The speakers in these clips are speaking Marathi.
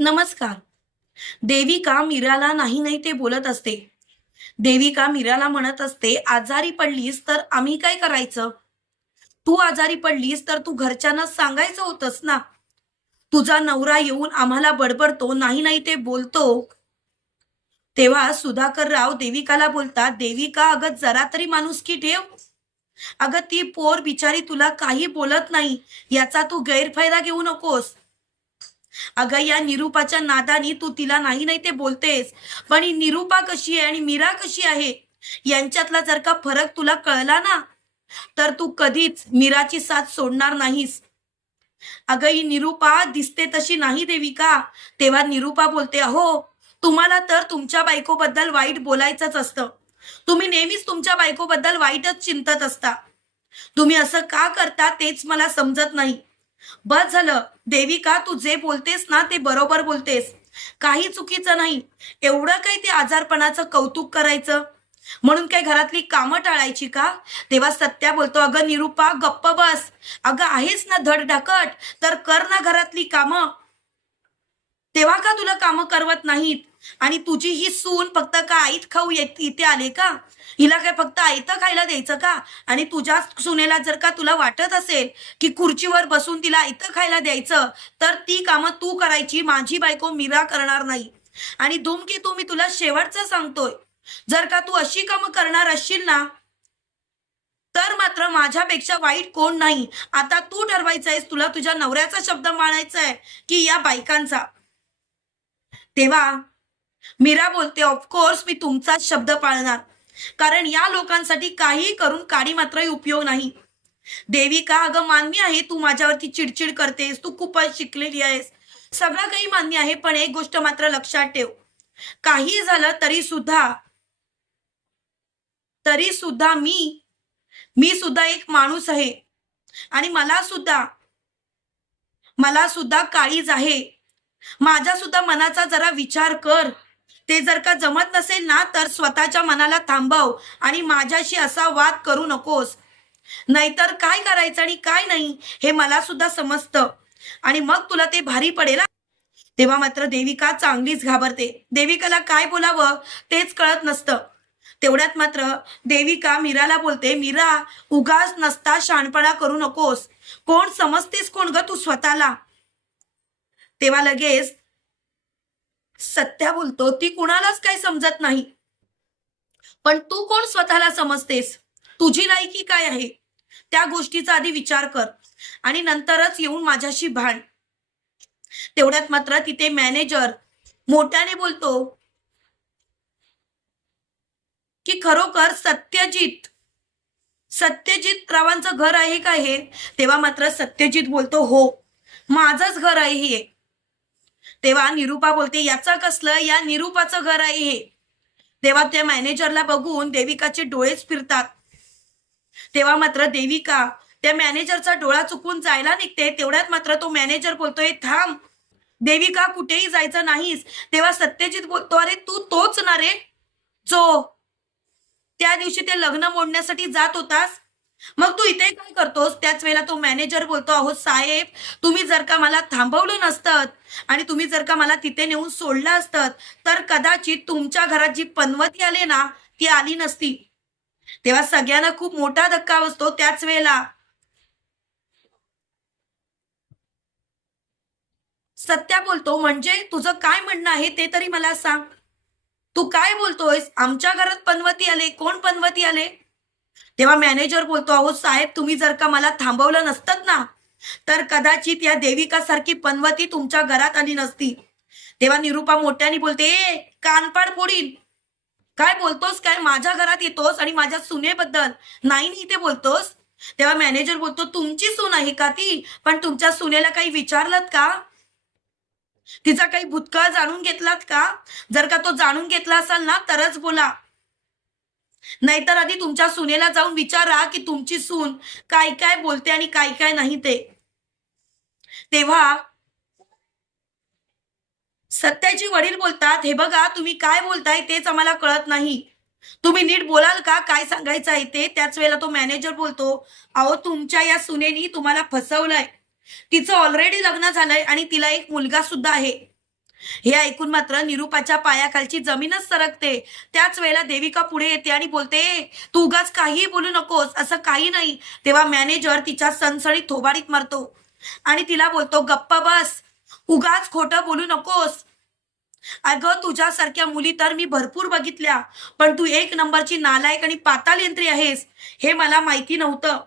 नमस्कार. देविका मीराला नाही नाही ते बोलत असते? देविका मीराला म्हणत असते आजारी पडलीस तर आम्ही काय करायचं? तू आजारी पडलीस तर तू घरच्यांना सांगायचं होतंस ना? तुझा नवरा येऊन आम्हाला बडबडतो नाही नाही ते बोलतो. तेव्हा सुधाकर राव देविकाला बोलतात देविका अगं जरा तरी माणुसकी ठेव. अगं ती पोर बिचारी तुला काही बोलत नाही याचा तू गैरफायदा घेऊ नकोस. अगं या निरूपाच्या नादानी तू तिला नाही नाही ते बोलतेस. पण ही निरूपा कशी आहे आणि मीरा कशी आहे यांच्यातला जर का फरक तुला कळला ना तर तू कधीच मीराची साथ सोडणार नाहीस. अगं ही निरूपा दिसते तशी नाही देविका. तेव्हा निरूपा बोलते अहो तुम्हाला तर तुमच्या बायकोबद्दल वाईट बोलायचंच असतं. तुम्ही नेहमीच तुमच्या बायकोबद्दल वाईटच चिंतत असता. तुम्ही असं का करता तेच मला समजत नाही. बस झालं. देविका तू जे बोलतेस ना ते बरोबर बोलतेस. काही चुकीचं नाही. एवढं काही ते आजारपणाचं कौतुक करायचं? म्हणून काय घरातली कामं टाळायची का? तेव्हा सत्या बोलतो अगं निरूपा गप्प बस. अगं आहेस ना धड धडधाकट तर कर ना घरातली कामं. तेव्हा का तुला कामं करवत नाहीत? आणि तुझी ही सून फक्त का आईत खाऊ इथे आले का? हिला काय फक्त आयतं खायला द्यायचं का? आणि तुझ्या सुनेला जर का तुला वाटत असेल की खुर्चीवर बसून तिला आयतं खायला द्यायचं तर ती कामं तू करायची. माझी बायको मीरा करणार नाही. आणि धुमकी तू मी तुला शेवटचं सांगतोय. जर का तू अशी कामं करणार असशील ना तर मात्र माझ्यापेक्षा वाईट कोण नाही. आता तू ठरवायचंयस तुला तुझ्या नवऱ्याचा शब्द मानायचा आहे की या बायकांचा. तेव्हा मीरा बोलते ऑफकोर्स मी तुमचाच शब्द पाळणार. कारण या लोकांसाठी काही करून काडी मात्रही उपयोग नाही. देविका अगं मान्य आहे तू माझ्यावरती चिडचिड करतेस तू खूपच शिकलेली आहेस. सगळं काही मान्य आहे पण एक गोष्ट मात्र लक्षात ठेव. काही झालं तरी सुद्धा तरी सुद्धा मी मी सुद्धा एक माणूस आहे. आणि मला सुद्धा मला सुद्धा काळीज आहे. माझ्या सुद्धा मनाचा जरा विचार कर. ते जर का जमत नसेल ना तर स्वतःच्या मनाला थांबव आणि माझ्याशी असा वाद करू नकोस. नाहीतर काय करायचं आणि काय नाही हे मला सुद्धा समजतं. आणि मग तुला ते भारी पडेल तेव्हा मात्र देविका चांगलीच घाबरते. देविकाला काय बोलावं तेच कळत नसतं. तेवढ्यात मात्र देविका मीराला बोलते मीरा उगाच नसता शाणपणा करू नकोस. कोण समजतेस कोण ग तू स्वतःला? तेव्हा लगेच सत्या बोलतो ती कुणालाच काही समजत नाही. पण तू कोण स्वतःला समजतेस? तुझी लायकी काय आहे? त्या गोष्टीचा आधी विचार कर आणि नंतरच येऊन माझ्याशी भांड. तेवढ्यात मात्र तिथे मॅनेजर मोठ्याने बोलतो की खरोखर सत्यजित सत्यजित रावांचं घर आहे का हे? तेव्हा मात्र सत्यजित बोलतो हो माझंच घर आहे हे. तेव्हा निरूपा बोलते याचं कसलं? या निरूपाचं घर आहे हे. तेव्हा त्या मॅनेजरला बघून देविकाचे डोळेच फिरतात. तेव्हा मात्र देविका त्या मॅनेजरचा डोळा चुकून जायला निघते. तेवढ्यात मात्र तो मॅनेजर बोलतोय थांब देविका कुठेही जायचं नाहीस. तेव्हा सत्यजित बोलतो अरे तू तोच ना रे जो त्या दिवशी ते लग्न मोडण्यासाठी जात होतास मग तू इथे काय करतोस? त्याच वेळेला तो मॅनेजर बोलतो अहो साहेब तुम्ही जर का मला थांबवलं नसतं आणि तुम्ही जर का मला तिथे नेऊन सोडलं असतं तर कदाचित तुमच्या घरात जी पनवती आले ना ती आली नसती. तेव्हा सगळ्यांना खूप मोठा धक्का बसतो त्याच वेळेला. सत्या बोलतो म्हणजे तुझं काय म्हणणं आहे ते तरी मला सांग. तू काय बोलतोयस? आमच्या घरात पनवती आले कोण पनवती आले? तेव्हा मॅनेजर बोलतो अहो साहेब तुम्ही जर का मला थांबवलं नसतं ना तर कदाचित या देविका सारखी पनवती तुमच्या घरात आली नसती. तेव्हा निरूपा मोठ्याने बोलते ए कानपाड फोडील काय बोलतोस? काय माझ्या घरात येतोस आणि माझ्या सुनेबद्दल? नाही नाही ते बोलतोस. तेव्हा मॅनेजर बोलतो तुमची सून आहे का ती? पण तुमच्या सुनेला काही विचारलत का? तिचा काही भूतकाळ जाणून घेतलात का? जर का तो जाणून घेतला असाल ना तरच बोला. नाहीतर आधी तुमच्या सुनेला जाऊन विचारा की तुमची सून काय काय बोलते आणि काय काय नाही ते. तेव्हा सत्याची वडील बोलतात हे बघा तुम्ही काय बोलताय तेच आम्हाला कळत नाही. तुम्ही नीट बोलाल का? काय सांगायचं आहे ते? त्याच वेळेला तो मॅनेजर बोलतो अहो तुमच्या या सुनेनी तुम्हाला फसवलंय. तिचं ऑलरेडी लग्न झालंय आणि तिला एक मुलगा सुद्धा आहे. हे ऐकून मात्र निरूपाच्या पायाखालची जमीनच सरकते. त्याच वेळेला देविका पुढे येते आणि बोलते तू उगाच काहीही बोलू नकोस असं काही नाही. तेव्हा मॅनेजर तिच्या सणसणीत थोबाडीत मारतो आणि तिला बोलतो गप्पा बस उगाच खोटं बोलू नकोस. अगं तुझ्यासारख्या मुली तर मी भरपूर बघितल्या पण तू एक नंबरची नालायक आणि पाताल यंत्री आहेस हे मला माहिती नव्हतं.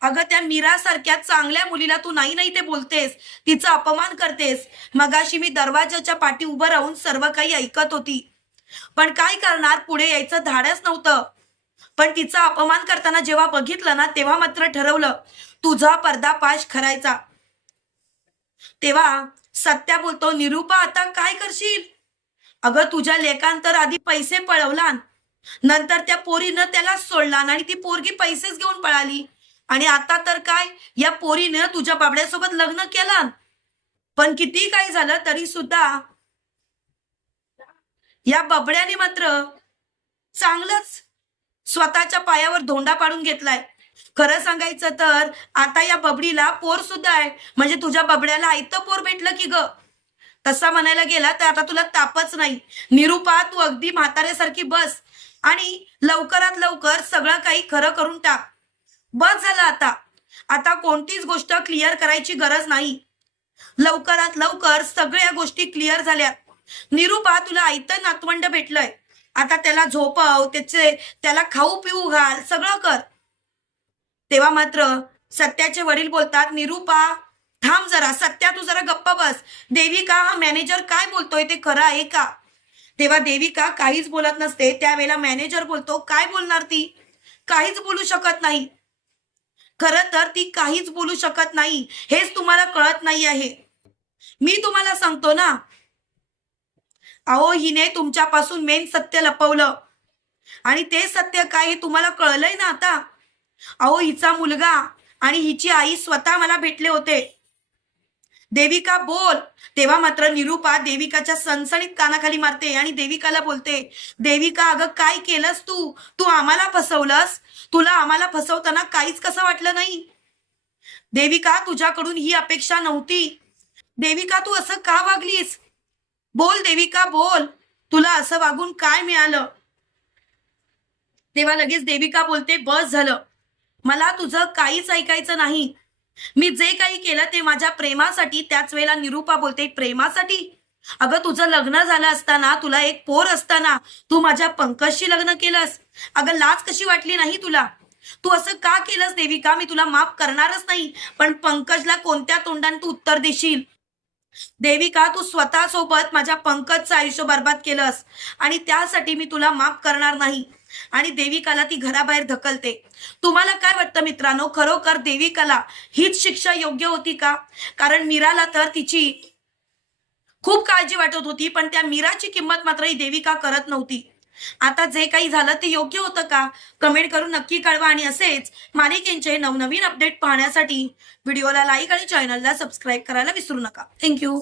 अगं त्या मीरासारख्या चांगल्या मुलीला तू नाही नाही ते बोलतेस. तिचा अपमान करतेस. मगाशी मी दरवाजाच्या पाठी उभं राहून सर्व काही ऐकत होती. पण काय करणार? पुढे यायचं धाडच नव्हतं. पण तिचा अपमान करताना जेव्हा बघितलं ना तेव्हा मात्र ठरवलं तुझा पर्दापाश करायचा तेव्हा सत्या बोलतो निरूपा आता काय करशील? अगं तुझ्या लेखांतर आधी पैसे पळवला नंतर त्या पोरीनं त्याला सोडला आणि ती पोरगी पैसेच घेऊन पळाली. आणि आता तर काय? या पोरीनं तुझ्या बाबड्यासोबत लग्न केलं. पण किती काय झालं तरी सुद्धा या बबड्याने मात्र चांगलंच स्वतःच्या पायावर धोंडा पाडून घेतलाय. खरं सांगायचं तर आता या बबडीला पोर सुद्धा आहे. म्हणजे तुझ्या बबड्याला आयतं पोर भेटलं की ग? तसा म्हणायला गेला तर आता तुला तापच नाही. निरुपा तू अगदी म्हाताऱ्यासारखी बस आणि लवकरात लवकर सगळं काही खरं करून टाक. बस झालं आता. आता कोणतीच गोष्ट क्लिअर करायची गरज नाही. लवकरात लवकर सगळ्या गोष्टी क्लिअर झाल्या. निरूपा तुला आयतं नातवंड भेटलंय. आता त्याला झोपव त्याचे त्याला खाऊ पिऊ घाल सगळं कर. तेव्हा मात्र सत्याचे वडील बोलतात निरूपा थांब जरा सत्या तू जरा गप्पा बस. देविका हा मॅनेजर काय बोलतोय ते खरं आहे का? तेव्हा देविका काहीच बोलत नसते. त्यावेळेला मॅनेजर बोलतो काय बोलणार ती? काहीच बोलू शकत नाही. खरं तर ती काहीच बोलू शकत नाही. हेच तुम्हाला कळत नाही आहे. मी तुम्हाला सांगतो ना. अहो हिने तुमच्यापासून मेन सत्य लपवलं. आणि ते सत्य काय हे तुम्हाला कळलंय ना आता? अहो हिचा मुलगा आणि हिची आई स्वतः मला भेटले होते. देविका बोल. तेव्हा मात्र निरूपा देविकाच्या सणसणीत कानाखाली मारते आणि देविकाला बोलते देविका अगं काय केलंस तू? तू आम्हाला फसवलंस? तुला आम्हाला फसवताना काहीच कसं वाटलं नाही? देविका तुझ्याकडून ही अपेक्षा नव्हती. देविका तू असं का वागलीस? बोल देविका बोल. तुला असं वागून काय मिळालं? तेव्हा लगेच देविका बोलते बस झालं. मला तुझं काहीच ऐकायचं नाही. मी जे काही केलं ते माझ्या प्रेमासाठी. त्याच वेळेला निरूपा बोलते प्रेमासाठी? अगं तुझं लग्न झालं असताना तुला एक पोर असताना तू माझ्या पंकजशी लग्न केलंस. अगं लाच कशी वाटली नाही तुला? तू असं का केलंस देविका? मी तुला माफ करणारच नाही पण पंकजला कोणत्या तोंडाने तू उत्तर देशील? देविका तू स्वतः सोबत माझ्या पंकजचं आयुष्य बर्बाद केलंस आणि त्यासाठी मी तुला माफ करणार नाही. आणि देविकाला ती घराबाहेर ढकलते. तुम्हाला काय वाटतं मित्रांनो? खरोखर देविकाला हीच शिक्षा योग्य होती का? कारण मीराला तर तिची खूप काळजी वाटत होती पण त्या मीराची किंमत मात्र ही देविका करत नव्हती. आता जे काही झालं ते योग्य होतं का? कमेंट करून नक्की कळवा आणि असेच मालिकेंचे नवनवीन अपडेट पाहण्यासाठी व्हिडिओला लाईक आणि चॅनलला सबस्क्राईब करायला विसरू नका. थँक्यू